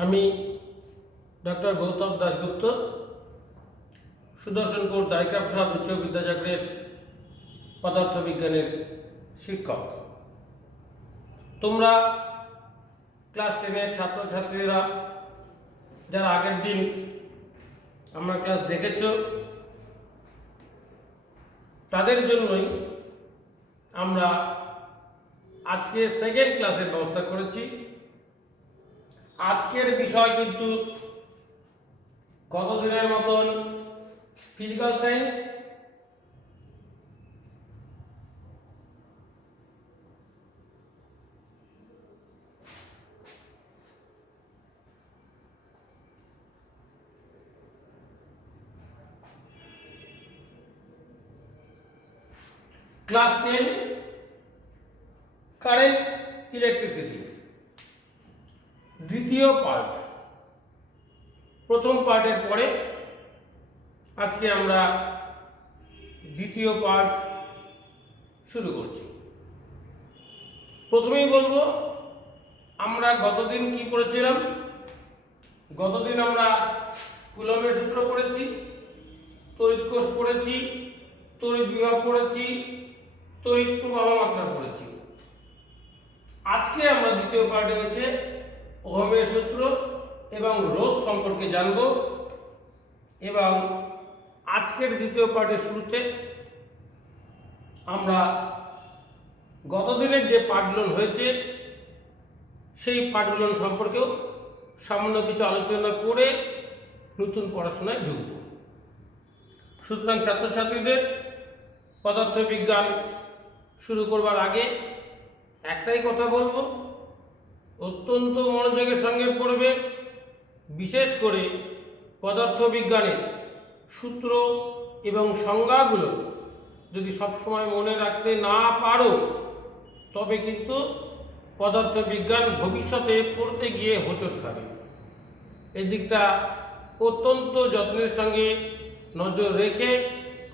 আমি ডক্টর গৌতম দাশগুপ্ত, সুদর্শনপুর দারিকা প্রসাদ উচ্চ বিদ্যাচক্রের পদার্থবিজ্ঞানের শিক্ষক। তোমরা ক্লাস 10-এর ছাত্রছাত্রীরা যারা আগের দিন আমার ক্লাস দেখেছ, তাদের জন্যই আমরা আজকে সেকেন্ড ক্লাসের ব্যবস্থা করেছি। আজকের বিষয় কিন্তু গত দিনের মতন physical science, class 10 current electricity দ্বিতীয় পার্ট। প্রথম পার্টের পরে আজকে আমরা দ্বিতীয় পার্ট শুরু করছি। প্রথমেই বলবো আমরা গতদিন কি পড়েছিলাম। গতদিন আমরা কুলম্বের সূত্র পড়েছি, তড়িৎ কোষ পড়েছি, তড়িৎ বিভব পড়েছি, তড়িৎ প্রবাহ মাত্রা পড়েছি। আজকে আমরা দ্বিতীয় পার্টে এসে ওহমের সূত্র এবং রোধ সম্পর্কে জানব। এবং আজকের দ্বিতীয় পার্টের শুরুতে আমরা গতদিনের যে পাঠগুলো হয়েছে সেই পাঠগুলো সম্পর্কেও সামান্য কিছু আলোচনা করে নতুন পড়াশোনায় ঢুকব। সুতরাং ছাত্রছাত্রীদের পদার্থবিজ্ঞান শুরু করবার আগে একটাই কথা বলবো, অত্যন্ত মনোযোগের সঙ্গে পড়বে। বিশেষ করে পদার্থবিজ্ঞানের সূত্র এবং সংজ্ঞাগুলো যদি সবসময় মনে রাখতে না পারো তবে কিন্তু পদার্থবিজ্ঞান ভবিষ্যতে পড়তে গিয়ে হোঁচট খাবে। এই দিকটা অত্যন্ত যত্নের সঙ্গে নজর রেখে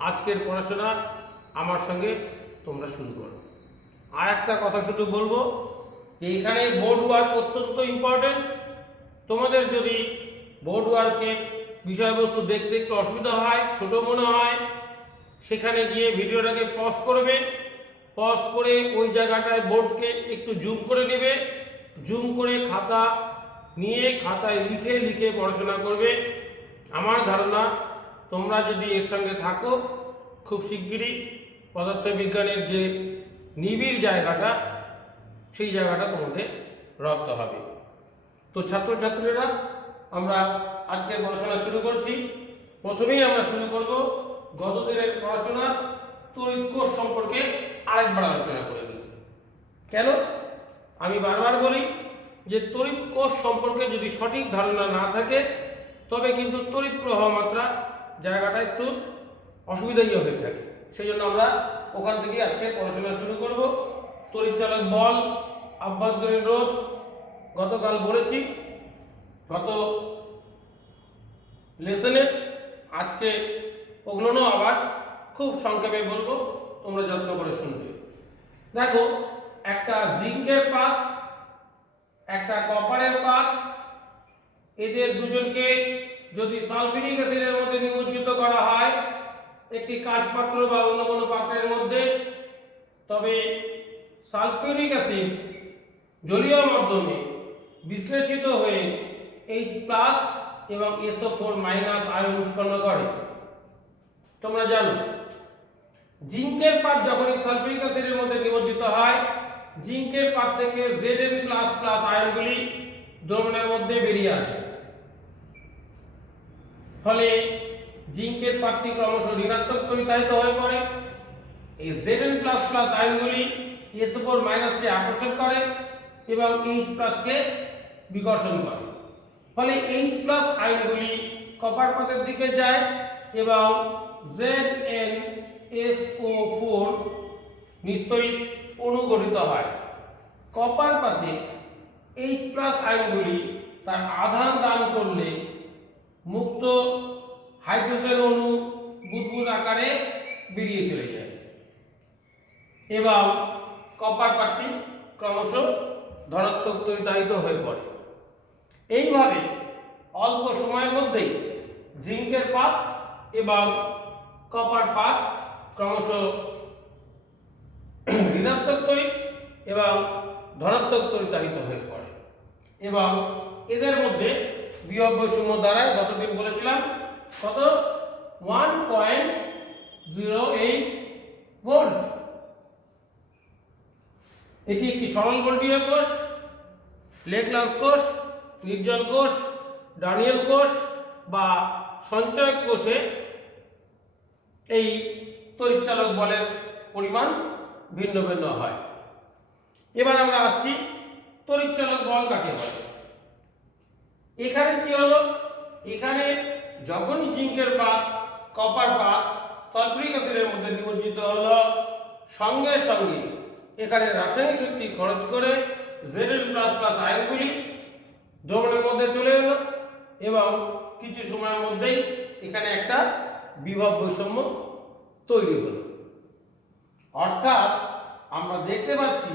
আজকের পড়াশোনা আমার সঙ্গে তোমরা শুরু করো। আর একটা কথা শুধু বলবো যে এখানে বোর্ড ওয়ার্ক অত্যন্ত ইম্পর্টেন্ট। তোমাদের যদি বোর্ড ওয়ার্কে বিষয়বস্তু দেখতে একটু অসুবিধা হয়, ছোট মনে হয়, সেখানে গিয়ে ভিডিওটাকে পজ করবে। পজ করে ওই জায়গাটায় বোর্ডকে একটু জুম করে নেবে, জুম করে খাতা নিয়ে খাতায় লিখে লিখে পড়াশোনা করবে। আমার ধারণা তোমরা যদি এর সঙ্গে থাকো খুব শিগগিরই পদার্থবিজ্ঞানের যে নিবিড় জায়গাটা সেই জায়গাটা তোমাদের রপ্ত হবে। তো ছাত্রছাত্রীরা আমরা আজকের পড়াশোনা শুরু করছি। প্রথমেই আমরা শুরু করব গত দিনের পড়াশোনা তড়িৎ কোষ সম্পর্কে আরেকবার আলোচনা করে নিই। কেন আমি বারবার বলি যে তড়িৎ কোষ সম্পর্কে যদি সঠিক ধারণা না থাকে তবে কিন্তু তড়িৎ প্রবাহ মাত্রা জায়গাটা একটু অসুবিধাই হয়ে থাকে। সেই জন্য আমরা ওখান থেকে আজকে পড়াশোনা শুরু করব। তড়িৎচালক বল, আভ্যন্তরীণ রোধ গতকাল বলেছি গত লেসনে। আজকে ওগুলো আবার খুব সংক্ষেপে বলবো, তোমরা যত্ন করে শুনবে। দেখো, একটা জিঙ্কের পাত, একটা কপারের পাত, এদের দুজনকে যদি সালফিউরিক অ্যাসিডের মধ্যে নিমজ্জিত করা হয় একটি কাঁচ পাত্র বা অন্য কোনো পাত্রের মধ্যে, তবে সালফিউরিক অ্যাসিড জলীয় মাধ্যমে বিশ্লেষিত হয়ে H+ এবং SO4- আয়ন উৎপন্ন করে। তোমরা জানো জিঙ্কের পাত যখন সালফিউরিক অ্যাসিডের মধ্যে নিমজ্জিত হয়, জিঙ্কের পাত থেকে Zn++ আয়নগুলি দ্রবণের মধ্যে বেরিয়ে আসে। ফলে জিঙ্কের পাতটি ক্রমশ ঋণাত্মক তড়িতায়িত হয়ে পড়ে। এই Zn++ আয়নগুলি SO4- কে আকর্ষণ করে এবং H+ কে বিকর্ষণ করে। ফলে H+ আয়নগুলি কপার পাতের দিকে যায় এবং ZnSO4 নিস্তড়িত অণু গঠিত হয়। কপার পাতে H+ আয়নগুলি তার আধান দান করলে মুক্ত হাইড্রোজেন অণু বুদবুদ আকারে বেরিয়ে চলে যায় এবং কপার পাতটি ক্রমশ ধনাত্মক তড়িতায়িত হয়ে পড়ে। এইভাবে অল্প সময়ের মধ্যেই জিঙ্কের পাত এবং কপার পাত ক্রমশ ঋণাত্মক তড়িৎ এবং ধনাত্মক তড়িতাহিত হয়ে পড়ে এবং এদের মধ্যে বিভব বৈষম্য দ্বারায় গতদিন বলেছিলাম কত 1.08 ভোল্ট। এটি একটি সরল ভোল্টীয় কোষ, লেকল্যান্স কোষ, নির্জন কোষ, ডানিয়েল কোষ বা সঞ্চয়ক কোষে এই তড়িৎচালক বলের পরিমাণ ভিন্ন ভিন্ন হয়। এবার আমরা আসছি তড়িৎচালক বল কাকে বলে। এখানে কি হলো, এখানে যখনই জিঙ্কের পাত কপার পাত সালফিউরিক অ্যাসিডের মধ্যে নিমজ্জিত হলো, সঙ্গে সঙ্গে এখানে রাসায়নিক শক্তি খরচ করে Zn++ আয়নগুলি দ্রবণের মধ্যে চলে এলো এবং কিছু সময়ের মধ্যেই এখানে একটা বিভব বৈষম্য তৈরি হলো। অর্থাৎ আমরা দেখতে পাচ্ছি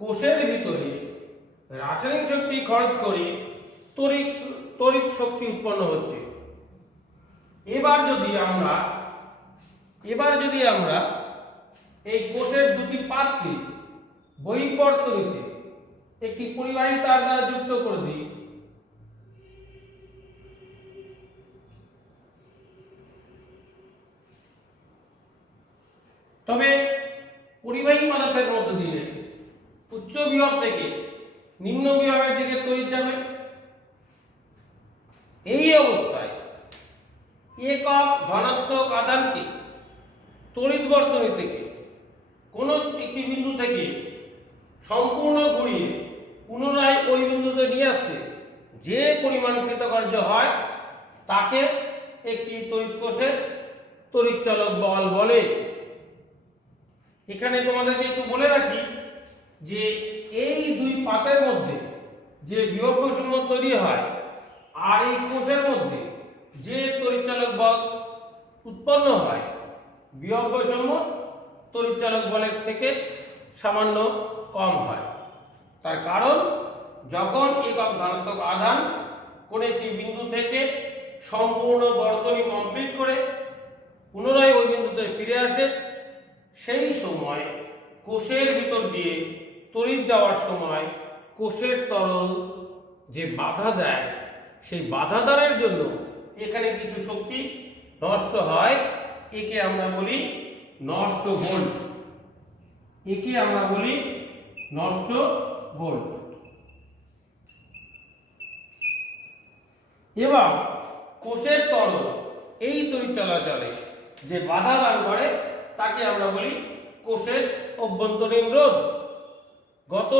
কোষের ভিতরে রাসায়নিক শক্তি খরচ করে তড়িৎ শক্তি উৎপন্ন হচ্ছে। এবার যদি আমরা এই কোষের দুটি পাতকে বহিঃবর্তনীতে একটি পরিবাহী তার দ্বারা যুক্ত করে দিই, তবে পরিবাহী পদার্থের মধ্য দিয়ে উচ্চ বিভব থেকে নিম্ন বিভবের দিকে তড়িৎ যাবে। এই অবস্থায় একক ধনাত্মক আধানকে তড়িৎ বর্তনী থেকে কোনো একটি বিন্দু থেকে সম্পূর্ণ ঘুরিয়ে পুনরায় ওই বিন্দুতে নিয়ে আসতে যে পরিমাণ কৃতকার্য হয় তাকে একটি তড়িৎ কোষের তড়িৎচালক বল বলে। এখানে তোমাদেরকে একটু বলে রাখি যে এই দুই পাতের মধ্যে যে বিভব বৈষম্য তৈরি হয় আর এই কোষের মধ্যে যে তড়িৎচালক বল উৎপন্ন হয়, বিভব বৈষম্য তড়িৎচালক বলের থেকে সামান্য কম হয়। তার কারণ যখন একক ধনাত্মক আধান কোন একটি বিন্দু থেকে সম্পূর্ণ বর্তনী কমপ্লিট করে পুনরায় ওই বিন্দুতে ফিরে আসে, সেই সময় কোষের ভিতর দিয়ে তড়িৎ যাওয়ার সময় কোষের তরল যে বাধা দেয়, সেই বাধা দানের জন্য এখানে কিছু শক্তি নষ্ট হয়। একে আমরা বলি নষ্ট ভোল্ট। একে আমরা বলি নষ্ট ভোল্ট। এবং কোষের তরল এই তড়িৎ চলাচলে যে বাধা দান করে তাকে আমরা বলি কোষের অভ্যন্তরীণ রোধ। গত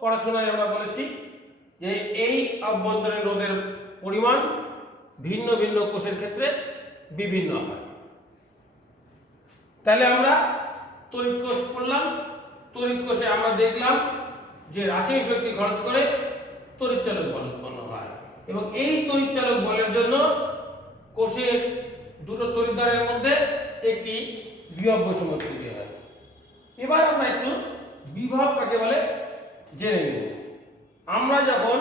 পড়াশোনায় আমরা বলেছি যে এই অভ্যন্তরীণ রোধের পরিমাণ ভিন্ন ভিন্ন কোষের ক্ষেত্রে বিভিন্ন হয়। তাহলে আমরা তড়িৎ কোষ পড়লাম। তড়িৎ কোষে আমরা দেখলাম যে রাসায়নিক শক্তি খরচ করে তড়িৎচালক বল উৎপন্ন হয় এবং এই তড়িৎচালক বলের জন্য কোষের দুটো তড়িৎদ্বারের মধ্যে একটি বিভব বৈষম্য তৈরি হয়। এবার আমরা একটু বিভব কাকে বলে জেনে নেব। আমরা যখন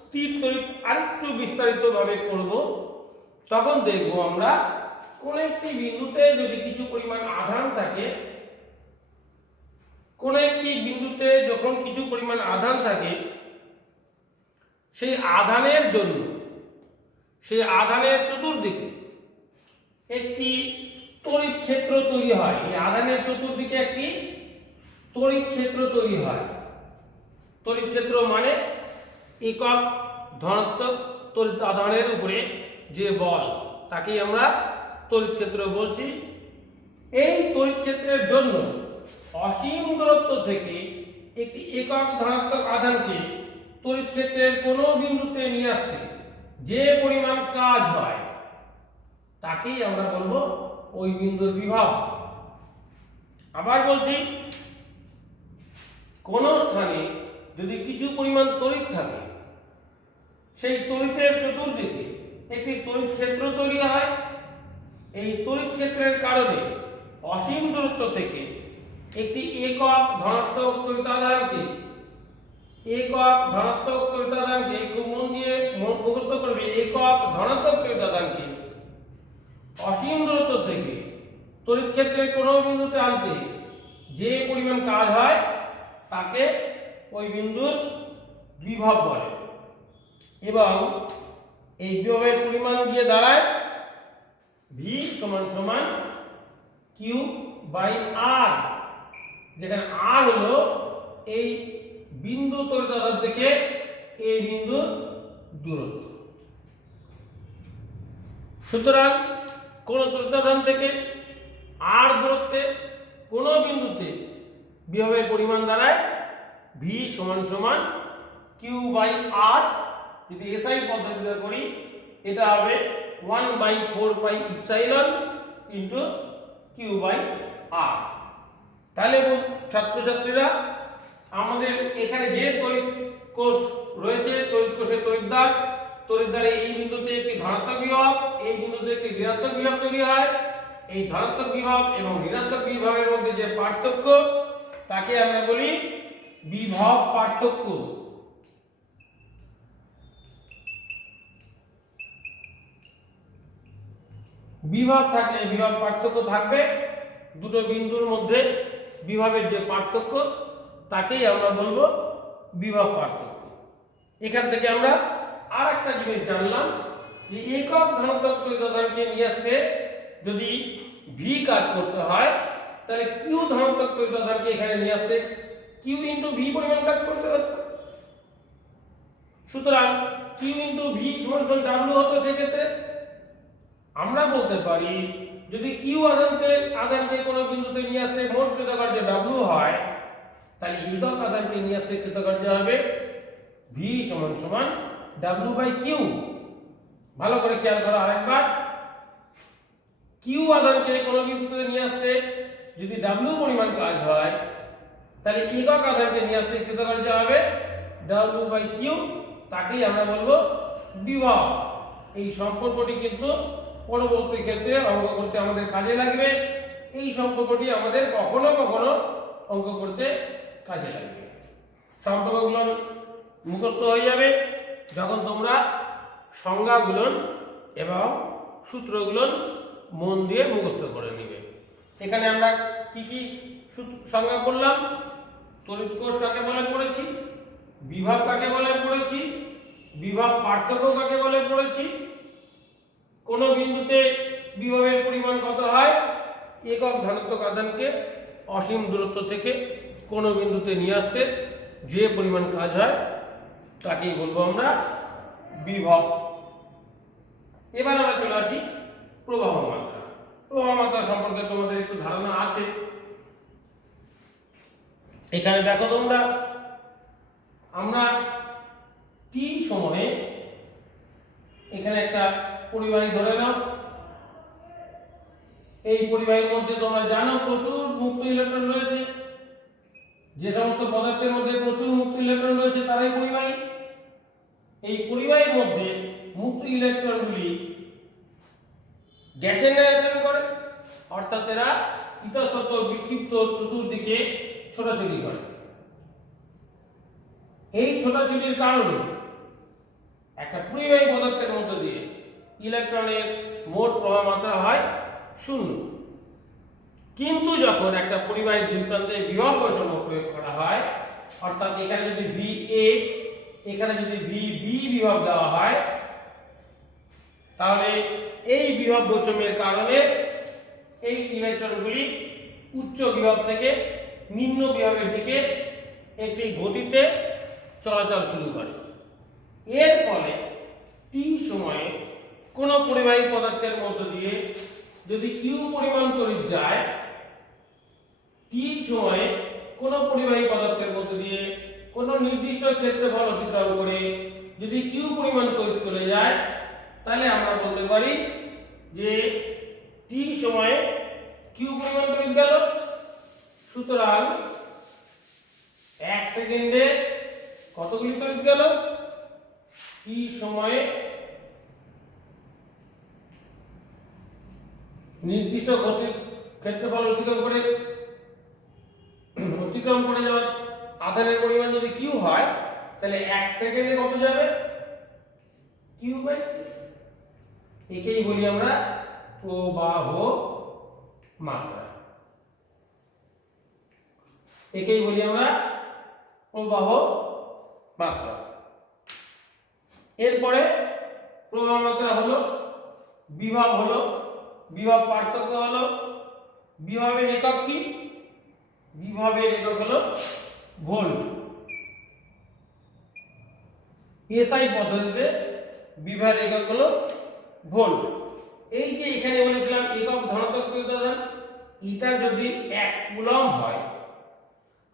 স্থির তড়িৎ আরেকটু বিস্তারিতভাবে করব তখন দেখব আমরা কোন একটি বিন্দুতে যদি কিছু পরিমাণ আধান থাকে, কোন একটি বিন্দুতে যখন কিছু পরিমাণ আধান থাকে, সেই আধানের জন্য সেই আধানের চতুর্দিকে একটি তড়িৎ ক্ষেত্র তৈরি হয়। এই আধানের চতুর্দিকে একটি তড়িৎ ক্ষেত্র তৈরি হয়। তড়িৎ ক্ষেত্র মানে একক ধনাত্মক তড়িৎ আধানের উপরে যে বল, তাকেই আমরা তড়িৎ ক্ষেত্র বলছি। এই তড়িৎ ক্ষেত্রের জন্য অসীম দূরত্ব থেকে একটি একক ধনাত্মক আধানকে তড়িৎ ক্ষেত্রের কোনো বিন্দুতে নিয়ে আসতে যে পরিমাণ কাজ হয় তাকেই আমরা বলবো ওই বিন্দুর বিভব। আবার বলছি, কোন স্থানে যদি কিছু পরিমাণ তড়িৎ থাকে, সেই তড়িতের চতুর্দিকে একটি তড়িৎ ক্ষেত্র তৈরি হয়। এই তড়িৎ ক্ষেত্রের কারণে অসীম দূরত্ব থেকে একটি একক ধনাত্মক তড়িতাধানকে খুব মন দিয়ে মুখস্থ করবে একক ধনাত্মক তড়িৎদান কি অসীম দূরত্ব থেকে তড়িৎ ক্ষেত্রের কোনো বিন্দুতে আনতে যে পরিমাণ কাজ হয় তাকে ওই বিন্দুর বিভব বলে এবং এই বিভবের পরিমাণ গিয়ে দাঁড়ায় ভি সমান সমান কিউ বাই আর, যেখানে আর হলো এই বিন্দু তড়িৎদান থেকে এই বিন্দুর দূরত্ব। সুতরাং কোন তড়িৎদান থেকে আর দূরত্বে কোন বিন্দুতে বিভবের পরিমাণ দাঁড়ায় ভি সমান সমান কিউ বাই আর। যদি এসআই পদ্ধতিতে করি এটা হবে 1/4 pi epsilon into q by r. তাহলে ছাত্রছাত্রীরা আমাদের এখানে যে তড়িৎ কোষ রয়েছে, তড়িৎ কোষের তড়িৎদ্বারে এই বিন্দুতে একটি ধনাত্মক বিভব, এই বিন্দুতে একটি ঋণাত্মক বিভব তৈরি হয়। এই ধনাত্মক বিভব এবং ঋণাত্মক বিভবের মধ্যে যে পার্থক্য তাকে আমরা বলি বিভব পার্থক্য। বিভব থাকলে বিভব পার্থক্য থাকবে, দুটো বিন্দুর মধ্যে বিভবের যে পার্থক্য তাকেই আমরা বলবো বিভব পার্থক্য। এখান থেকে আমরা আর একটা জিনিস জানলাম যে একক ধনাত্মক তড়িৎদানকে নিয়ে আসতে যদি ভি কাজ করতে হয় তাহলে কিউ ধনাত্মক তড়িৎদানকে এখানে নিয়ে আসতে কিউ ইন্টু ভি পরিমাণ কাজ করতে হতো। সুতরাং কিউ ইন্টু ভি সমান ডাব্লিউ হতো। সেক্ষেত্রে আমরা বলতে পারি যদি কিউ আধানকে কোনো বিন্দুতে নিয়ে আসতে মোট কৃতকার্য ডাব্লিউ হয় তাহলে একক আধানকে নিয়ে আসতে কৃতকার্য হবে ভি সমান সমান ডাব্লিউ বাই কিউ। ভালো করে খেয়াল করো আরেকবার, কিউ আধানকে কোনো বিন্দুতে নিয়ে আসতে যদি ডাব্লিউ পরিমাণ কাজ হয় তাহলে একক আধানকে নিয়ে আসতে কৃতকার্য হবে ডাব্লিউ বাই কিউ, তাকেই আমরা বলবো বিভব। এই সম্পর্কটি কিন্তু পরবর্তী ক্ষেত্রে অঙ্ক করতে আমাদের কাজে লাগবে। এই সম্পর্কটি আমাদের কখনো কখনো অঙ্ক করতে কাজে লাগবে। সম্পর্কগুলো মুখস্থ হয়ে যাবে যখন তোমরা সংজ্ঞাগুলো এবং সূত্রগুলো মন দিয়ে মুখস্থ করে নেবে। এখানে আমরা কি কি সংজ্ঞা করলাম, তড়িৎ কোষ কাকে বলে পড়েছি, বিভব কাকে বলে পড়েছি, বিভব পার্থক্য কাকে বলে পড়েছি, কোন বিন্দুতে বিভবের পরিমাণ কত হয়, একক ধনাত্মক আধানকে অসীম দূরত্ব থেকে কোন বিন্দুতে নিয়ে আসতে যে পরিমাণ কাজ হয় তাকেই বলবো আমরা বিভব। এবার আমরা চলে আসি প্রবাহ মাত্রা। প্রবাহ মাত্রা সম্পর্কে তোমাদের একটু ধারণা আছে। এখানে দেখো তোমরা, আমরা টি সময়ে এখানে একটা পরিবাহী ধরে নাও। এই পরিবাহীর মধ্যে তোমরা জানো প্রচুর মুক্ত ইলেকট্রন রয়েছে। যে সমস্ত পদার্থের মধ্যে প্রচুর মুক্ত ইলেকট্রন রয়েছে তারাই পরিবাহী। এই পরিবাহীর মধ্যে মুক্ত ইলেকট্রনগুলি গ্যাসের ন্যায় আচরণ করে, অর্থাৎ এরা ইতস্তত বিক্ষিপ্ত চতুর্দিকে ছোটাছুটি করে। এই ছোটাছুটির কারণে একটা পরিবাহী পদার্থের মধ্য দিয়ে ইলেকট্রনের মোট প্রবাহ মাত্রা হয় 0। কিন্তু যখন একটা পরিবাহীর দুই প্রান্তে বিভব বৈষম্য প্রয়োগ করা হয়, অর্থাৎ এখানে যদি ভি এ এখানে যদি ভি বি বিভব দেওয়া হয়, তাহলে এই বিভব বৈষম্যের কারণে এই ইলেকট্রনগুলি উচ্চ বিভব থেকে নিম্ন বিভবের দিকে একটি গতিতে চলাচল শুরু করে। এর ফলে টি সময়ে কোন পরিবাহী পদার্থের মধ্য দিয়ে যদি কিউ পরিমাণ তড়িৎ যায়, টি সময়ে কোন পরিবাহী পদার্থের মধ্য দিয়ে কোন নির্দিষ্ট ক্ষেত্রফল অতিক্রম করে যদি কিউ পরিমাণ তড়িৎ চলে যায়, তাহলে আমরা বলতে পারি যে টি সময়ে কিউ পরিমাণ তড়িৎ গেল। সুতরাং 1 সেকেন্ডে কতগুলি তড়িৎ গেল, টি সময়ে নির্দিষ্ট ক্ষেত্রফল অতিক্রম করে যাওয়া আধানের পরিমাণ যদি কিউ হয়, তাহলে 1 সেকেন্ডে কত যাবে, কিউ বাই টি। একেই বলি আমরা প্রবাহ মাত্রা, একেই বলি আমরা প্রবাহ মাত্রা। এরপরে প্রবাহ মাত্রা হলো বিভব, হলো বিভব পার্থক্য, হলো বিভবের একক কি? বিভবের একক হলো ভোল্ট। এসআই পদ্ধতিতে বিভবের একক হলো ভোল্ট। এই যে এখানে বলেছিলাম একক ধনাত্মক উপাদান, এটা যদি 1 কুলম্ব হয়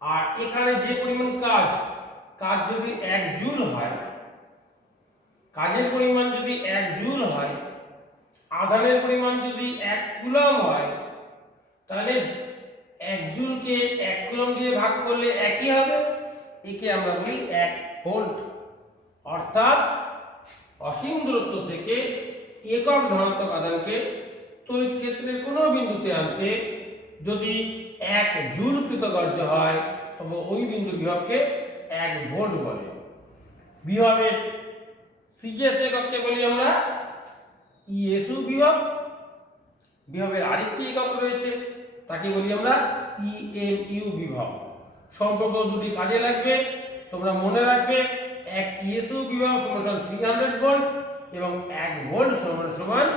আর এখানে যে পরিমাণ কাজ যদি 1 জুল হয়, কাজের পরিমাণ যদি 1 জুল হয়, আধানের পরিমাণ যদি 1 কুলম্ব হয়, তাহলে 1 জুলকে 1 কুলম্ব দিয়ে ভাগ করলে একই হবে। একে আমরা বলি 1 ভোল্ট। অর্থাৎ অসীম দূরত্ব থেকে একক ধনাত্মক আধানকে তড়িৎ ক্ষেত্রের কোনো বিন্দুতে আনতে যদি 1 জুল কৃতকার্য হয়, তবে ওই বিন্দুর বিভবকে 1 ভোল্ট বলে। বিভবের সিজিএস একককে বলি আমরা ইএসইউ বিভব। বিভবের আরেকটি একক রয়েছে, তাকে বলি আমরা ইএমইউ বিভব। সম্পর্ক দুটি কাজে লাগবে, তোমরা মনে রাখবে। 1 ইএসইউ বিভব সমান 300 ভোল্ট এবং 1 ভোল্ট সমান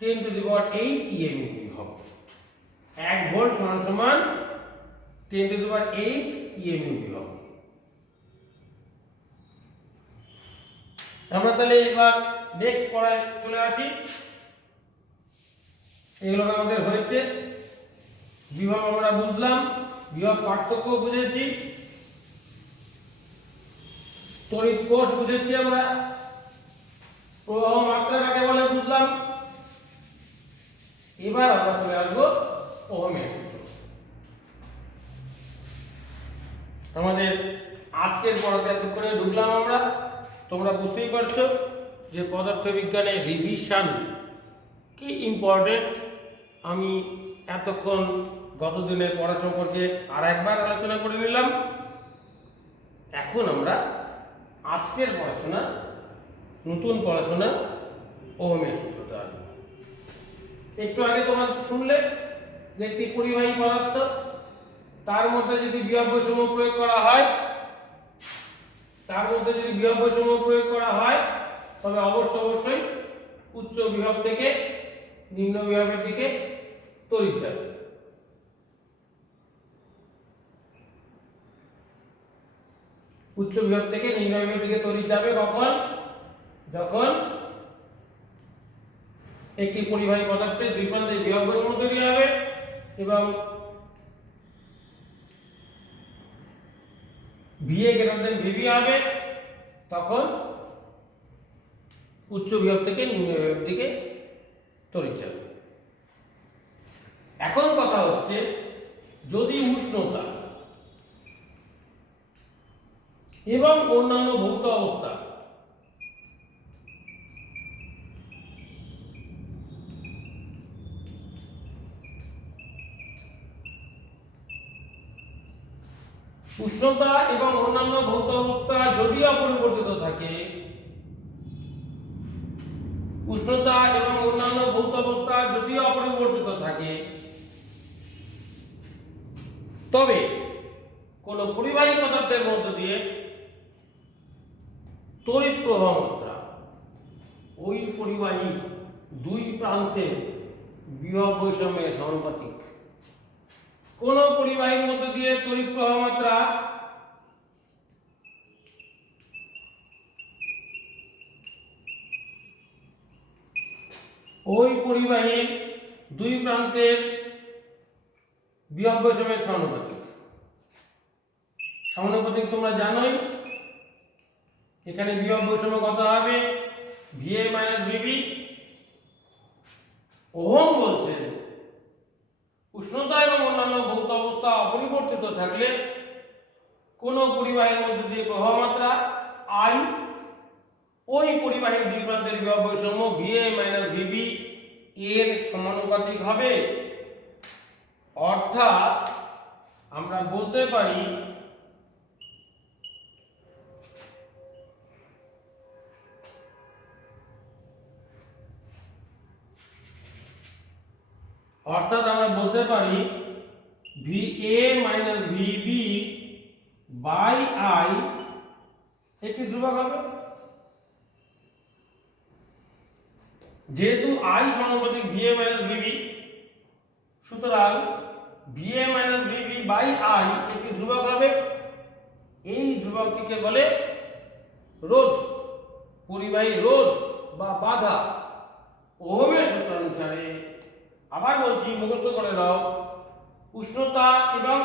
10⁸ ইএমইউ বিভব। 1 ভোল্ট সমান 10⁸ ইএমইউ বিভব। আমরা তাহলে এবার নেক্সট পড়ায় চলে আসি। এগুলো আমাদের হয়েছে বিভব, আমরা বুঝলাম, বিভব পার্থক্য বুঝেছি, তড়িৎ কোষ বুঝেছি, আমরা প্রবাহ মাত্রা কাকে বলে বুঝলাম। এবার আমরা চলে আসবো ওহমের সূত্র। আমাদের আজকের পড়াতে এতক্ষণে ঢুকলাম আমরা। তোমরা বুঝতেই পারছো যে পদার্থবিজ্ঞানের রিভিশন কি ইম্পর্টেন্ট। আমি এতক্ষণ গত দিনের পড়া সম্পর্কে আর একবার আলোচনা করে নিলাম। এখন আমরা আজকের পড়াশোনা, নতুন পড়াশোনা ওহমের সূত্রতে আসবো। একটু আগে তোমরা শুনলে যে একটি পরিবাহী পদার্থ, তার মধ্যে যদি বিভব বৈষম্য প্রয়োগ করা হয়, তবে অবশ্যই উচ্চ বিভব থেকে নিম্ন বিভবের দিকে তড়িৎ যাবে। উচ্চ বিভব থেকে নিম্ন বিভবের দিকে তড়িৎ যাবে কখন? যখন একটি পরিবাহী পদার্থের দুই প্রান্তে বিভব বৈষম্য তৈরি হবে এবং VA > VB হবে, তখন উচ্চ বিভব থেকে নিম্ন বিভবের দিকে তড়িৎ যাবে। এখন কথা হচ্ছে, যদি উষ্ণতা এবং অন্যান্য ভৌত অবস্থা যদি অপরিবর্তিত থাকে, তবে কোন পরিবাহী পদার্থের মধ্য দিয়ে তড়িৎ প্রবাহ মাত্রা ওই পরিবাহী দুই প্রান্তের বিভব বৈষম্যের সমানুপাতিক। কোন পরিবাহীর মধ্য দিয়ে তড়িৎ প্রবাহ মাত্রা ওই পরিবাহীর দুই প্রান্তের বিভব বৈষম্যের সমানুপাতিক। সমানুপাতিক তোমরা জানোই, এখানে বিভব বৈষম্য কত হবে? VA - VB। ওহম বলছে উষ্ণতা এবং অন্যান্য ভৌত অবস্থা অপরিবর্তিত থাকলে কোন পরিবাহীর মধ্যে দিয়ে প্রবাহ মাত্রা I ওই পরিবাহীর দুই প্রান্তের বিভব বৈষম্য VA - VB এর সমানুপাতিক হবে। অর্থাৎ আমরা বলতে পারি অর্থাৎ আমরা বলতে পারি VA minus VB by I একটি ধ্রুবক হবে। যেহেতু I সমানুপাতিক VA মাইনাস VB, সুতরাং VA minus VB by I একটি ধ্রুবক হবে। এই ধ্রুবকটিকে বলে রোধ, পরিবাহী রোধ বা বাধা। ওহমের সূত্র অনুসারে, আবার বলছি মুখস্থ করে নাও, উষ্ণতা এবং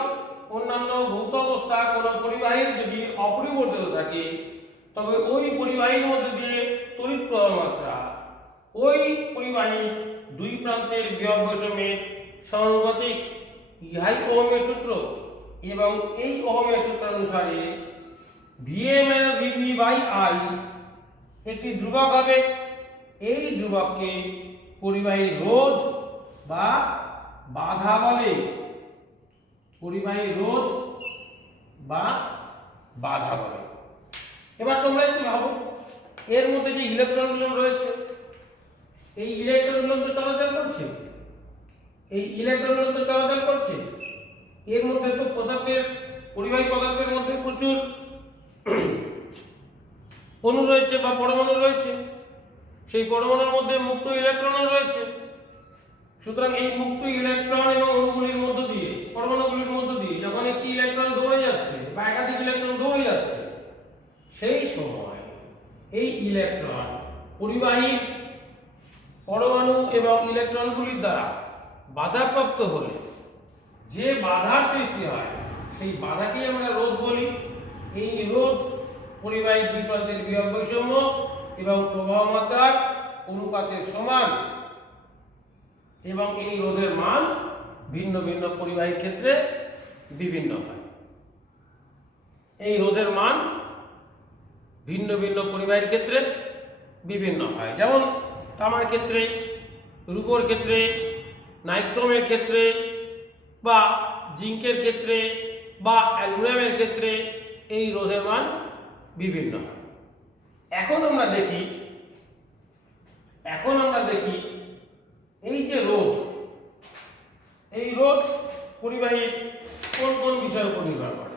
অন্যান্য ভৌত অবস্থা কোনো পরিবাহীর যদি অপরিবর্তিত থাকে, তবে ওই পরিবাহীর মধ্যে দিয়ে তড়িৎ প্রবাহ মাত্রা ওই পরিবাহীর দুই প্রান্তের বিভব বৈষম্যের সমানুপাতিক। ইহাই ওহমের সূত্র। এবং এই ওহমের সূত্র অনুসারে VA minus VB by I একটি ধ্রুবক হবে। এই ধ্রুবককে পরিবাহী রোধ বা বাধা বলে। পরিবাহী রোধ বা বাধা বলে। এবার তোমরা একটু ভাবো, এর মধ্যে যে ইলেকট্রনগুলো রয়েছে, এই ইলেকট্রনগুলো তো চলাচল করছে, এই ইলেকট্রনগুলো তো চলাচল করছে। এর মধ্যে তো পদার্থের, পরিবাহী পদার্থের মধ্যে প্রচুর অণু রয়েছে বা পরমাণু রয়েছে। সেই পরমাণুর মধ্যে মুক্ত ইলেকট্রনও রয়েছে। সুতরাং এই মুক্ত ইলেকট্রন এবং অণুগুলির মধ্য দিয়ে, পরমাণুগুলির মধ্য দিয়ে যখন একটি ইলেকট্রন দৌড়ে যাচ্ছে বা একাধিক ইলেকট্রন দৌড়ে যাচ্ছে, সেই সময় এই ইলেকট্রন পরিবাহী পরমাণু এবং ইলেকট্রনগুলির দ্বারা বাধাপ্রাপ্ত হলে যে বাধার সৃষ্টি হয়, সেই বাধাকেই আমরা রোধ বলি। এই রোধ পরিবাহী দুই প্রান্তের বিভব বৈষম্য এবং প্রবাহ মাত্রার অনুপাতের সমান, এবং এই রোধের মান ভিন্ন ভিন্ন পরিবাহীর ক্ষেত্রে বিভিন্ন হয়। এই রোধের মান ভিন্ন ভিন্ন পরিবাহীর ক্ষেত্রে বিভিন্ন হয়। যেমন তামার ক্ষেত্রে, রূপোর ক্ষেত্রে, নাইক্রোমের ক্ষেত্রে, বা জিঙ্কের ক্ষেত্রে, বা অ্যালুমিনিয়ামের ক্ষেত্রে এই রোধের মান বিভিন্ন হয়। এখন আমরা দেখি এই যে রোধ, এই রোধ পরিবাহীর কোন কোন বিষয়ের উপর নির্ভর করে।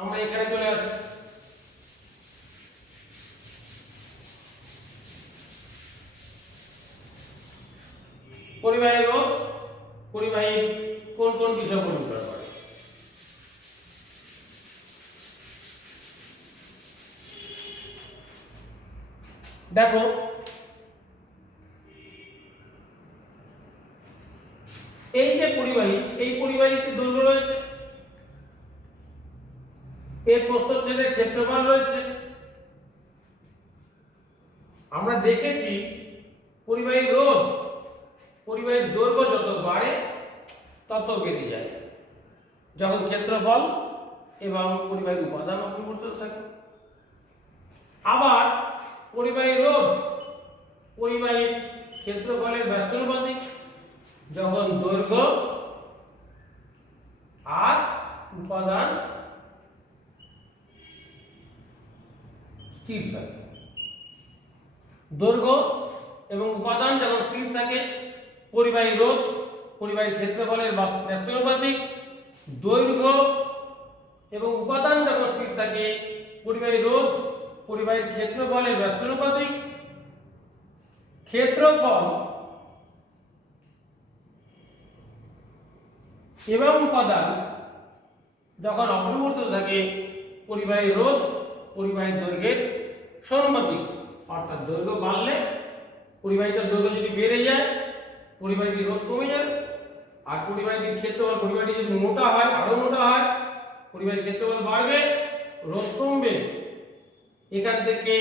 আমরা এখানে চলে আসি। পরিবাহী রোধ পরিবাহীর কোন কোন বিষয়ের উপর নির্ভর করে। দেখো, এই যে পরিবাহী, এই পরিবাহীতে দৈর্ঘ্য রয়েছে, এর প্রস্থচ্ছেদের ক্ষেত্রফল রয়েছে। আমরা দেখেছি পরিবাহীর রোধ, পরিবাহীর দৈর্ঘ্য যত বাড়ে তত বেড়ে যায় যখন ক্ষেত্রফল এবং পরিবাহীর উপাদান অপরিবর্তিত থাকে। আবার পরিবাহীর রোধ পরিবাহীর ক্ষেত্রফলের ব্যস্তানুপাতিক যখন দৈর্ঘ্য আর উপাদান স্থির থাকে। দৈর্ঘ্য এবং উপাদান যখন স্থির থাকে, পরিবাহী রোধ পরিবাহীর ক্ষেত্রফলের ব্যস্তানুপাতিক। দৈর্ঘ্য এবং উপাদান যখন স্থির থাকে, পরিবাহী রোধ পরিবাহীর ক্ষেত্রফলের ব্যস্তানুপাতিক। ক্ষেত্রফল এবং উপাদান যখন অপরিবর্তিত থাকে, পরিবাহী রোধ পরিবাহীর দৈর্ঘ্যের সমানুপাতিক। অর্থাৎ দৈর্ঘ্য বাড়লে পরিবাহীটার দৈর্ঘ্য যদি বেড়ে যায়, পরিবাহীটির রোধ কমে যায়। আর পরিবাহীটির ক্ষেত্রফল, পরিবাহীটি যদি মোটা হয়, আরো মোটা হয়, পরিবাহীর ক্ষেত্রফল বাড়বে, রোধ কমবে। এখান থেকে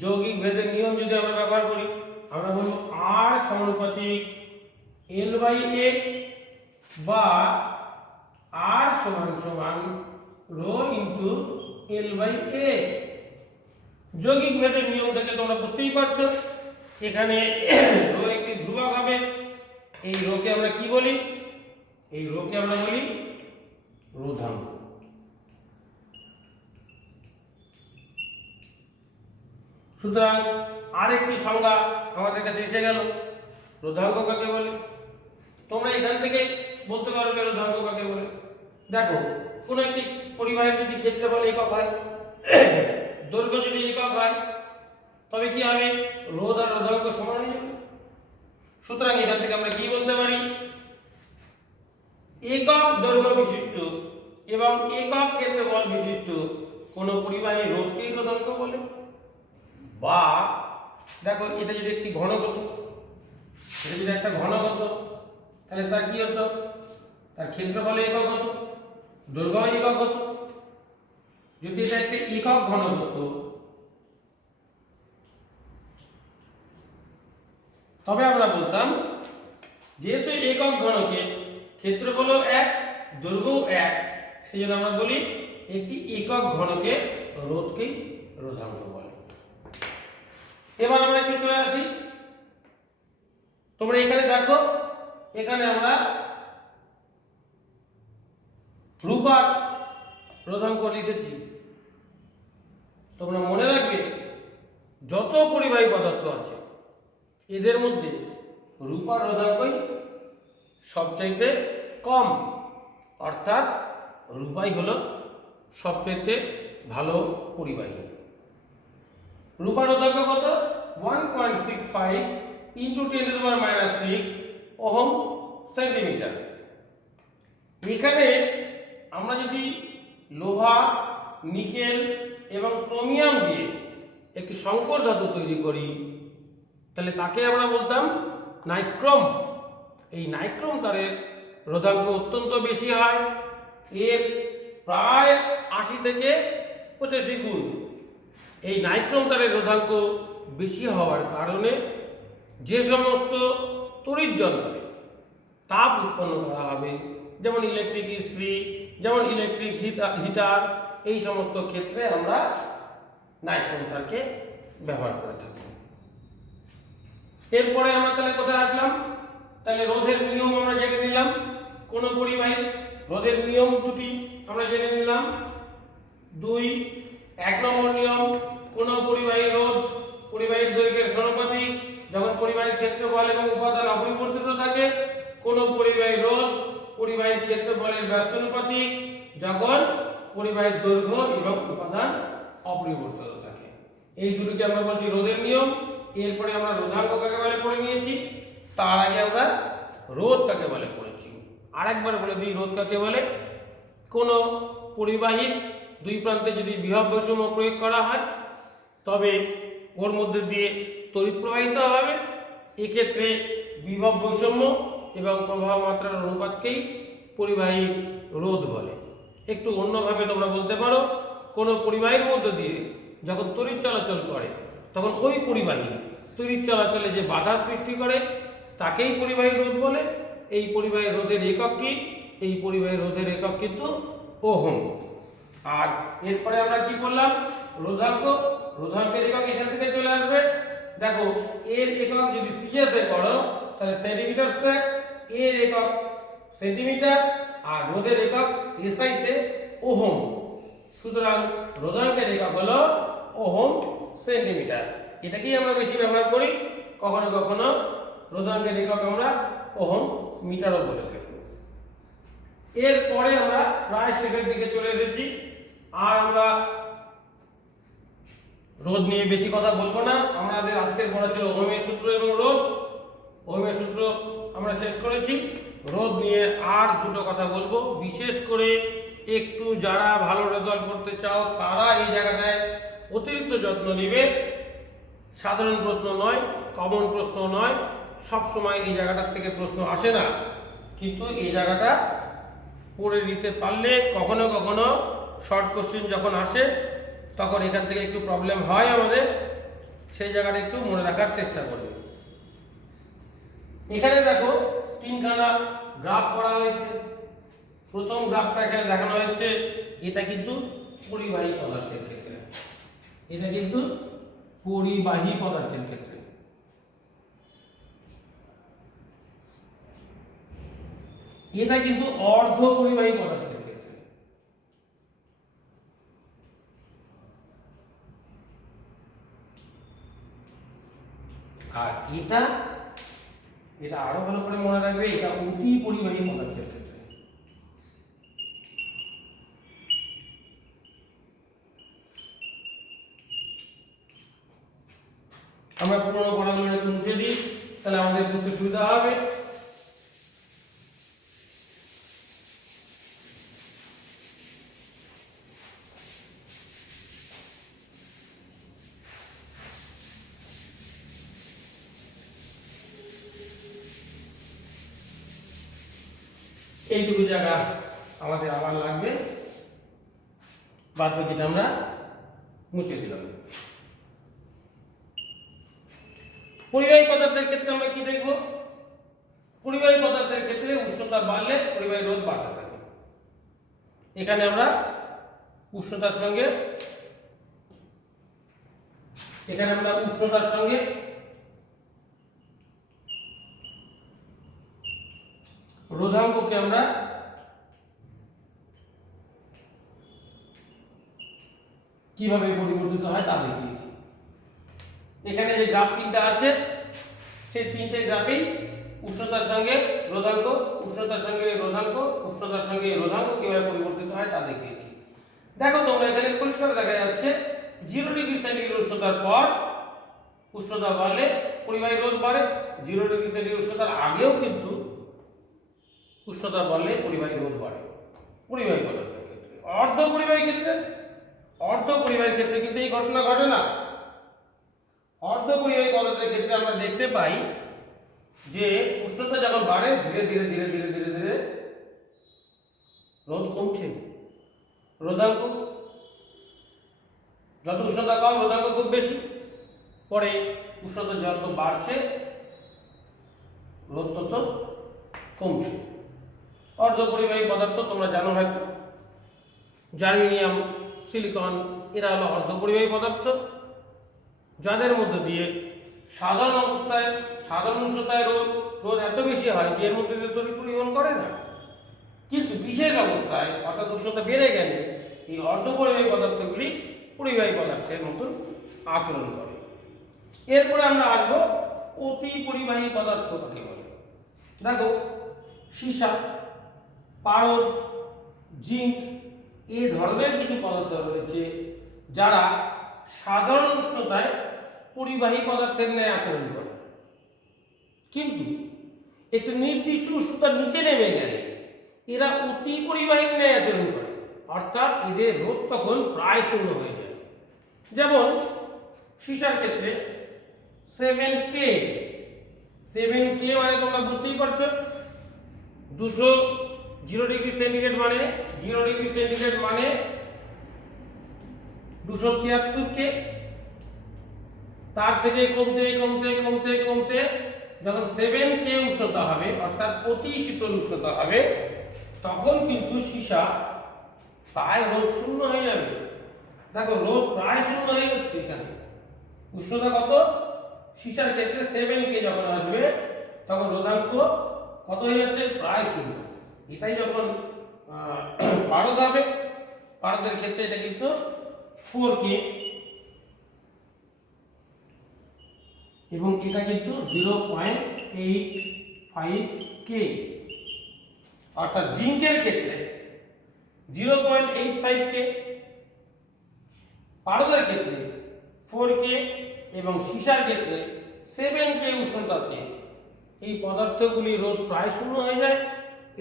যৌগিক ভেদের নিয়ম যদি আমরা ব্যবহার করি, আমরা বলবো R সমানুপাতিক L/A বা R সমান সমান রো ইন্টু L/A। যৌগিক ভেদের নিয়ম থেকে তোমরা বুঝতেই পারছো, এখানে রো একটি ধ্রুবক হবে। এই রোকে আমরা কি বলি? এই রোকে আমরা বলি রোধাঙ্ক। সুতরাং আরেকটি সংজ্ঞা আমাদের কাছে এসে গেল, রোধাঙ্ক কাকে বলে। তোমরা এখান থেকে বলতে পারবে রোধাঙ্ক কাকে বলে। দেখো কোন একটি পরিবাহের যদি ক্ষেত্রফল একক হয়, দৈর্ঘ্য যদি একক হয়, তবে কি হবে? রোধ আর রোধাঙ্ক সমান হয়ে যাবে। সুতরাং এখান থেকে আমরা কি বলতে পারি? একক দৈর্ঘ্য বিশিষ্ট এবং একক ক্ষেত্রফল বিশিষ্ট কোন পরিবাহী রোধকেই রোধাঙ্ক বলে। বা দেখো এটা যদি একটি ঘনক, এটা যদি একটা ঘনক হতো, তাহলে তার কি হতো? তার ক্ষেত্রফল একক হতো, দৈর্ঘ্য একক হতো। যদি এটা একটা একক ঘনক হতো, তবে আমরা বলতাম যেহেতু একক ঘনকের ক্ষেত্রফল এক, দৈর্ঘ্য এক, সেই জন্য আমরা বলি একটি একক ঘনকের রোধকেই রোধাঙ্ক বলে। এবার আমরা কি চলে আসি, তোমরা এখানে দেখো, এখানে আমরা রূপার রোধাঙ্ক লিখেছি। তোমরা মনে রাখবে যত পরিবাহী পদার্থ আছে এদের মধ্যে রূপার রোধাঙ্কই সবচাইতে কম, অর্থাৎ রূপাই হলো সবচাইতে ভালো পরিবাহী। রূপার রোধাঙ্ক কত? 1.65 × 10⁻⁻6 ওহম সেন্টিমিটার। এখানে আমরা যদি লোহা, নিকেল এবং ক্রোমিয়াম দিয়ে একটি সংকর ধাতু তৈরি করি, তাহলে তাকে আমরা বলতাম নাইক্রোম। এই নাইক্রোম তারের রোধাঙ্ক অত্যন্ত বেশি হয়, এর প্রায় 80 থেকে 85 গুণ। এই নাইক্রোম তারের রোধাঙ্ক বেশি হওয়ার কারণে যে সমস্ত তড়িৎ যন্ত্রে তাপ উৎপন্ন করা হবে, যেমন ইলেকট্রিক ইস্ত্রি, যেমন ইলেকট্রিক হিটার, এই সমস্ত ক্ষেত্রে আমরা নাইক্রোম তারকে ব্যবহার করে থাকি। এরপরে আমরা তাহলে কোথায় আসলাম? তাহলে রোধের নিয়ম আমরা জেনে নিলাম। কোন পরিবাহী রোধের নিয়ম দুটি আমরা জেনে নিলাম। 1 নম্বর নিয়ম, কোন পরিবাহী রোধ পরিবাহীর দৈর্ঘ্যের সমানুপাতিক যখন পরিবাহীর ক্ষেত্রফল এবং উপাদান অপরিবর্তিত থাকে। কোন পরিবাহী রোধ পরিবাহীর ক্ষেত্রফলের ব্যস্তানুপাতিক যখন পরিবাহীর দৈর্ঘ্য এবং উপাদান অপরিবর্তিত থাকে। এই দুটোকে আমরা বলছি রোধের নিয়ম। এরপরে আমরা রোধাঙ্ক কাকে বলে পড়ে নিয়েছি, তার আগে আমরা রোধ কাকে বলে পড়েছি। আরেকবার বলে দিই রোধ কাকে বলে। কোন পরিবাহীর দুই প্রান্তে যদি বিভব বৈষম্য প্রয়োগ করা হয়, তবে ওর মধ্যে দিয়ে তড়িৎ প্রবাহিত হবে। এক্ষেত্রে বিভব বৈষম্য এবং প্রবাহ মাত্রার অনুপাতকেই পরিবাহী রোধ বলে। একটু অন্যভাবে তোমরা বলতে পারো, কোনো পরিবাহীর মধ্য দিয়ে যখন তড়িৎ চলাচল করে, তখন ওই পরিবাহী তড়িৎ চলাচলে যে বাধা সৃষ্টি করে তাকেই পরিবাহী রোধ বলে। এই পরিবাহী রোধের একক কি? এই পরিবাহী রোধের একক কিন্তু ওহম। আর এরপরে আমরা কি বললাম? রোধাঙ্ক। রোধাঙ্কের একক এখান থেকে চলে আসবে। দেখো এর একক যদি সিএস এ করো তাহলে সেন্টিমিটার স্কয়ার, এর একক সেন্টিমিটার, আর রোধের একক এসআই তে ওহম। সুতরাং রোধাঙ্কের একক হলো ওহম সেন্টিমিটার। এটাকেই আমরা বেশি ব্যবহার করি। কখনো কখনো রোধাঙ্কের একক আমরা ওহম মিটারও বলে থাকি। এরপরে আমরা প্রায় শেষের দিকে চলে এসেছি। আর আমরা রোধ নিয়ে বেশি কথা বলবো না। আমাদের আজকের পড়া ছিল ওহমের সূত্র এবং রোধ। ওহমের সূত্র আমরা শেষ করেছি। রোধ নিয়ে আর দুটো কথা বলবো। বিশেষ করে একটু যারা ভালো রেজাল্ট করতে চাও তারা এই জায়গাটায় অতিরিক্ত যত্ন নেবে। সাধারণ প্রশ্ন নয়, কমন প্রশ্ন নয়, সব সময় এই জায়গাটার থেকে প্রশ্ন আসে না, কিন্তু এই জায়গাটা পড়ে নিতে পারলে কখনো কখনো শর্ট কোশ্চেন যখন আসে তখন এখান থেকে একটু প্রবলেম হয় আমাদের, সেই জায়গাটা একটু মনে রাখার চেষ্টা করবে। এখানে দেখো তিনখানা গ্রাফ করা হয়েছে। প্রথম গ্রাফটা এখানে দেখানো হয়েছে, এটা কিন্তু পরিবাহী পদার্থের ক্ষেত্রে, এটা কিন্তু পরিবাহী পদার্থের ক্ষেত্রে। এটা কিন্তু অর্ধ পরিবাহী পদার্থের ক্ষেত্রে। আর এটা এটা আরো ভালো করে মনে রাখবে, এটা অতি পরিবাহী পদার্থের ক্ষেত্রে। আমরা পুরোনো পড়াগুলো একটু মুছে দিই, তাহলে আমাদের বুঝতে সুবিধা হবে। এইটুকু জায়গা আমাদের আবার লাগবে, বাদ বাকিটা আমরা মুছে দিলাম। পরিবাহী পদার্থের ক্ষেত্রে আমরা কি দেখব? পরিবাহী পদার্থের ক্ষেত্রে উষ্ণতা বাড়লে পরিবাহী রোধ বাড়তে থাকে। এখানে আমরা উষ্ণতার সঙ্গে রোধাঙ্ককে আমরা কিভাবে পরিবর্তিত হয় তা দেখিয়েছি। এখানে যে গ্রাফ তিনটা আছে, সেই তিনটে গ্রাফেই উষ্ণতার সঙ্গে রোধাঙ্ক, উষ্ণতার সঙ্গে রোধাঙ্ক, উষ্ণতার সঙ্গে রোধাঙ্ক কিভাবে পরিবর্তিত হয় তা দেখিয়েছি। দেখো তোমরা এখানে পরিষ্কার দেখা যাচ্ছে 0 ডিগ্রি সেন্টিগ্রেড উষ্ণতার পর উষ্ণতা বাড়লে পরিবাহী রোধ বাড়ে। 0 ডিগ্রি সেন্টিগ্রেড উষ্ণতার আগেও কিন্তু উষ্ণতা বাড়লে পরিবাহী রোধ বাড়ে পরিবাহী পদার্থের ক্ষেত্রে। অর্ধ পরিবাহী ক্ষেত্রে কিন্তু এই ঘটনা ঘটে না। অর্ধ পরিবাহী পদার্থের ক্ষেত্রে আমরা দেখতে পাই যে উষ্ণতা যখন বাড়ে ধীরে ধীরে ধীরে ধীরে ধীরে ধীরে রোধ কমছে। রোধাঙ্ক যত উষ্ণতা কম, রোধাঙ্ক খুব বেশি। পরে উষ্ণতা যত বাড়ছে রোধ তত কমছে। অর্ধ পরিবাহী পদার্থ তোমরা জানো হয়তো, জার্মেনিয়াম, সিলিকন, এরা হলো অর্ধ পরিবাহী পদার্থ, যাদের মধ্যে দিয়ে সাধারণ উষ্ণতায় রোধ এত বেশি হয় যে এর মধ্যে তড়িৎ পরিবহন করে না। কিন্তু বিশেষ অবস্থায় অর্থাৎ উষ্ণতা বেড়ে গেলে এই অর্ধ পরিবাহী পদার্থগুলি পরিবাহী পদার্থের মতন আচরণ করে। এরপরে আমরা আসবো অতি পরিবাহী পদার্থ কাকে বলে। দেখো সীসা, পারদ, জিঙ্ক এই ধরনের কিছু পদার্থ রয়েছে যারা সাধারণ উষ্ণতায় পরিবাহী পদার্থের ন্যায় আচরণ করে, কিন্তু একটি নির্দিষ্ট উষ্ণতার নিচে নেমে গেলে এরা অতি পরিবাহীর ন্যায় আচরণ করে, অর্থাৎ এদের রোধ তখন প্রায় শূন্য হয়ে যায়। যেমন সীসার ক্ষেত্রে 7K মানে তোমরা বুঝতেই পারছো 0 ডিগ্রি সেন্টিগ্রেড মানে 273K। তার থেকে কমতে কমতে কমতে কমতে যখন 7K উষ্ণতা হবে, অর্থাৎ অতি শীতল উষ্ণতা হবে, তখন কিন্তু সীসা প্রায় রোধ শূন্য হয়ে যাবে। দেখো রোধ প্রায় শূন্য হয়ে যাচ্ছে। এখানে উষ্ণতা কত? সীসার ক্ষেত্রে 7K যখন আসবে তখন রোধাঙ্ক কত হয়ে যাচ্ছে? প্রায় শূন্য। এটাই যখন পারদ হবে, পারদের ক্ষেত্রে এটা কিন্তু 4K এবং এটা কিন্তু 0.85K। অর্থাৎ জিঙ্কের ক্ষেত্রে 0.85K, পারদের ক্ষেত্রে 4K এবং সীসার ক্ষেত্রে 7K উষ্ণতাতে এই পদার্থগুলি রোধ প্রায় শূন্য হয়ে যায়।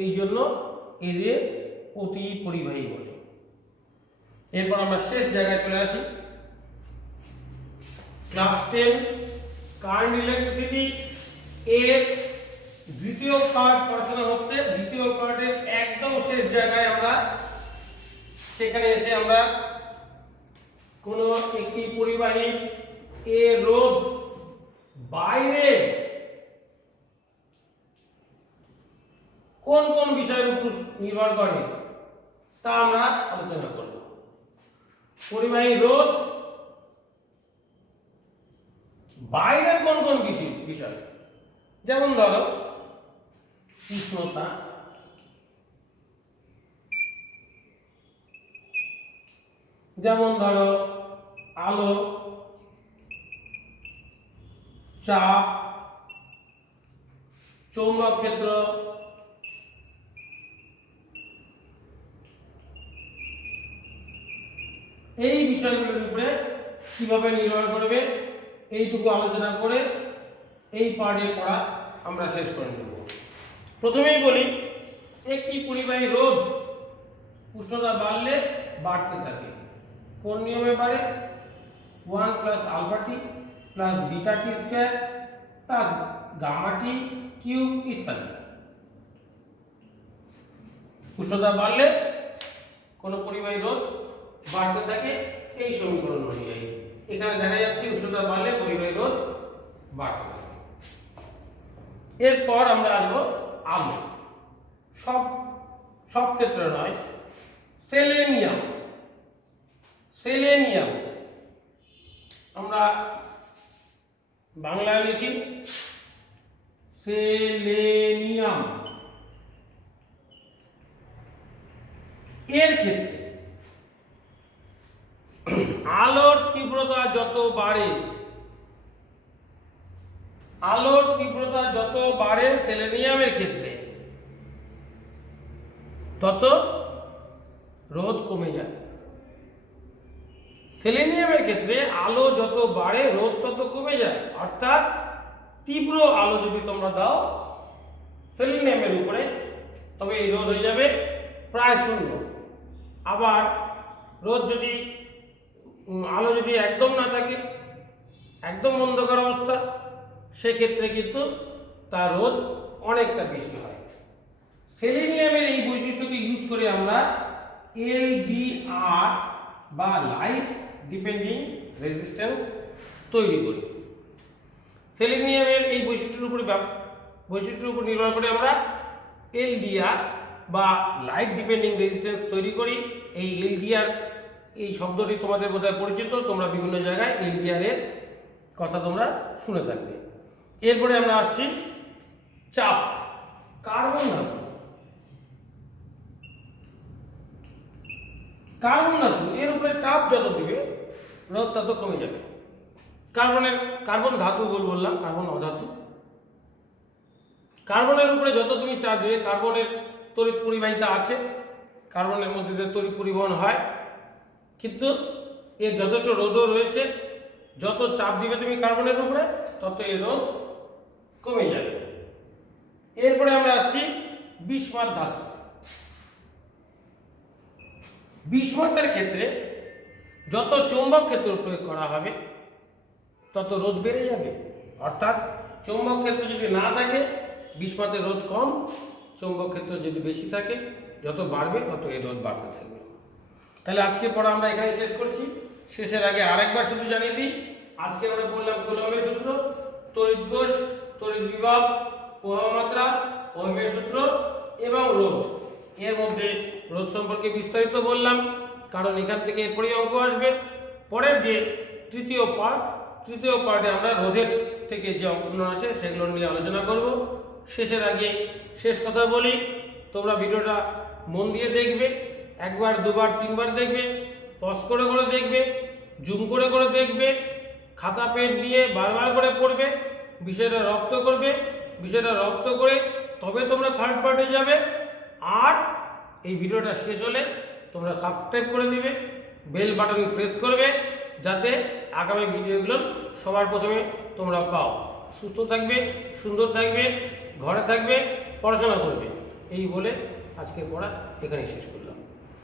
এই জন্য এদের অতি পরিবাহী বলে। এরপর আমরা শেষ জায়গায় চলে আসি, ক্লাস 10 কারেন্ট ইলেকট্রিসিটি এর দ্বিতীয় পার্ট পড়াশোনা হচ্ছে। দ্বিতীয় পার্টের একদম শেষ জায়গায় আমরা সেখানে এসে আমরা কোন একটি পরিবাহী এর রোধ বাইরে কোন কোন বিষয়ের উপর নির্ভর করে তা আমরা আলোচনা করব। পরিবাহী রোধ বাইরের কোন কোন বিষয়, যেমন ধরো উষ্ণতা, যেমন ধরো আলো, চাপ, চৌম্বক ক্ষেত্র, এই বিষয়গুলোর উপরে কিভাবে নির্ভর করবে এইটুকু আলোচনা করে এই পার্টের পড়া আমরা শেষ করে নেব। প্রথমেই বলি, একটি পরিবাহী রোধ উষ্ণতা বাড়লে বাড়তে থাকে। কোন নিয়মে বাড়ে? 1 plus alpha t plus beta t square plus gamma t cube ইত্যাদি। উষ্ণতা বাড়লে কোনো পরিবাহী রোধ বাড়তে থাকে, এই সমীকরণ অনুযায়ী এখানে দেখা যাচ্ছে উষ্ণতা বাড়লে পরিবাহী রোধ বাড়তে থাকে। এরপর আমরা আসবো আলো। সব ক্ষেত্রে নয়, সেলেনিয়াম। সেলেনিয়াম আমরা বাংলায় লিখি সেলেনিয়াম। এর ক্ষেত্রে আলোর তীব্রতা যত বাড়ে, সেলেনিয়ামের ক্ষেত্রে তত রোধ কমে যায়। সেলেনিয়ামের ক্ষেত্রে আলো যত বাড়ে রোধ তত কমে যায়। অর্থাৎ তীব্র আলো যদি তোমরা দাও সেলেনিয়ামের উপরে, তবে এই রোধ হয়ে যাবে প্রায় শূন্য। আবার আলো যদি একদম না থাকে, একদম অন্ধকার অবস্থা, সেক্ষেত্রে কিন্তু তার রোধ অনেকটা বেশি হয়। সেলেনিয়ামের এই বৈশিষ্ট্যকে ইউজ করে আমরা এলডিআর বা লাইট ডিপেন্ডিং রেজিস্ট্যান্স তৈরি করি। সেলেনিয়ামের এই বৈশিষ্ট্যের উপর নির্ভর করে আমরা এলডিআর বা লাইট ডিপেন্ডিং রেজিস্ট্যান্স তৈরি করি। এই এলডিআর এই শব্দটি তোমাদের বোধহয় পরিচিত, তোমরা বিভিন্ন জায়গায় এলডিআর এর কথা তোমরা শুনে থাকবে। এরপরে আমরা আসছি চাপ। কার্বন ধাতু এর উপরে চাপ যত দিবে রোধ তত কমে যাবে। কার্বন ধাতু বললাম, কার্বন অধাতু। কার্বনের উপরে যত তুমি চাপ দিবে, কার্বনের তড়িৎ পরিবাহিতা আছে, কার্বনের মধ্যে দিয়ে তড়িৎ পরিবহন হয়, কিন্তু এর যথেষ্ট রোধও রয়েছে। যত চাপ দিবে তুমি কার্বনের উপরে তত এর রোধ কমে যাবে। এরপরে আমরা আসছি বিসমাথ ধাতু। বিসমাথের ক্ষেত্রে যত চৌম্বক ক্ষেত্র প্রয়োগ করা হবে তত রোধ বেড়ে যাবে। অর্থাৎ চৌম্বক ক্ষেত্র যদি না থাকে বিসমাথের রোধ কম, চৌম্বক ক্ষেত্র যদি বেশি থাকে যত বাড়বে তত এই রোধ বাড়তে থাকবে। তাহলে আজকে পড়া আমরা এখানে শেষ করছি। শেষের আগে আরেকবার শুধু জানিয়ে দিই, আজকে আমরা বললাম কুলম্বের সূত্র, তড়িৎ কোষ, তড়িৎ বিভব, প্রবাহ মাত্রা, ওহমের সূত্র এবং রোধ। এর মধ্যে রোধ সম্পর্কে বিস্তারিত বললাম, কারণ এখান থেকে এরপরেই অঙ্ক আসবে। পরের যে তৃতীয় পার্টে আমরা রোধের থেকে যে অঙ্কগুলো আসে সেগুলো নিয়ে আলোচনা করব। শেষের আগে শেষ কথা বলি, তোমরা ভিডিওটা মন দিয়ে দেখবে, একবার দুবার তিনবার দেখবে, পজ করে করে দেখবে, জুম করে করে দেখবে, খাতা পেন নিয়ে বারবার করে পড়বে, বিষয়টা রপ্ত করবে। বিষয়টা রপ্ত করে তবে তোমরা থার্ড পার্টে যাবে। আর এই ভিডিওটা শেষ হলে তোমরা সাবস্ক্রাইব করে দিবে, বেল বাটন প্রেস করবে, যাতে আগামী ভিডিওগুলো সবার প্রথমে তোমরা পাও। সুস্থ থাকবে, সুন্দর থাকবে, ঘরে থাকবে, পড়াশোনা করবে। এই বলে আজকের পড়া এখানেই শেষ করলাম।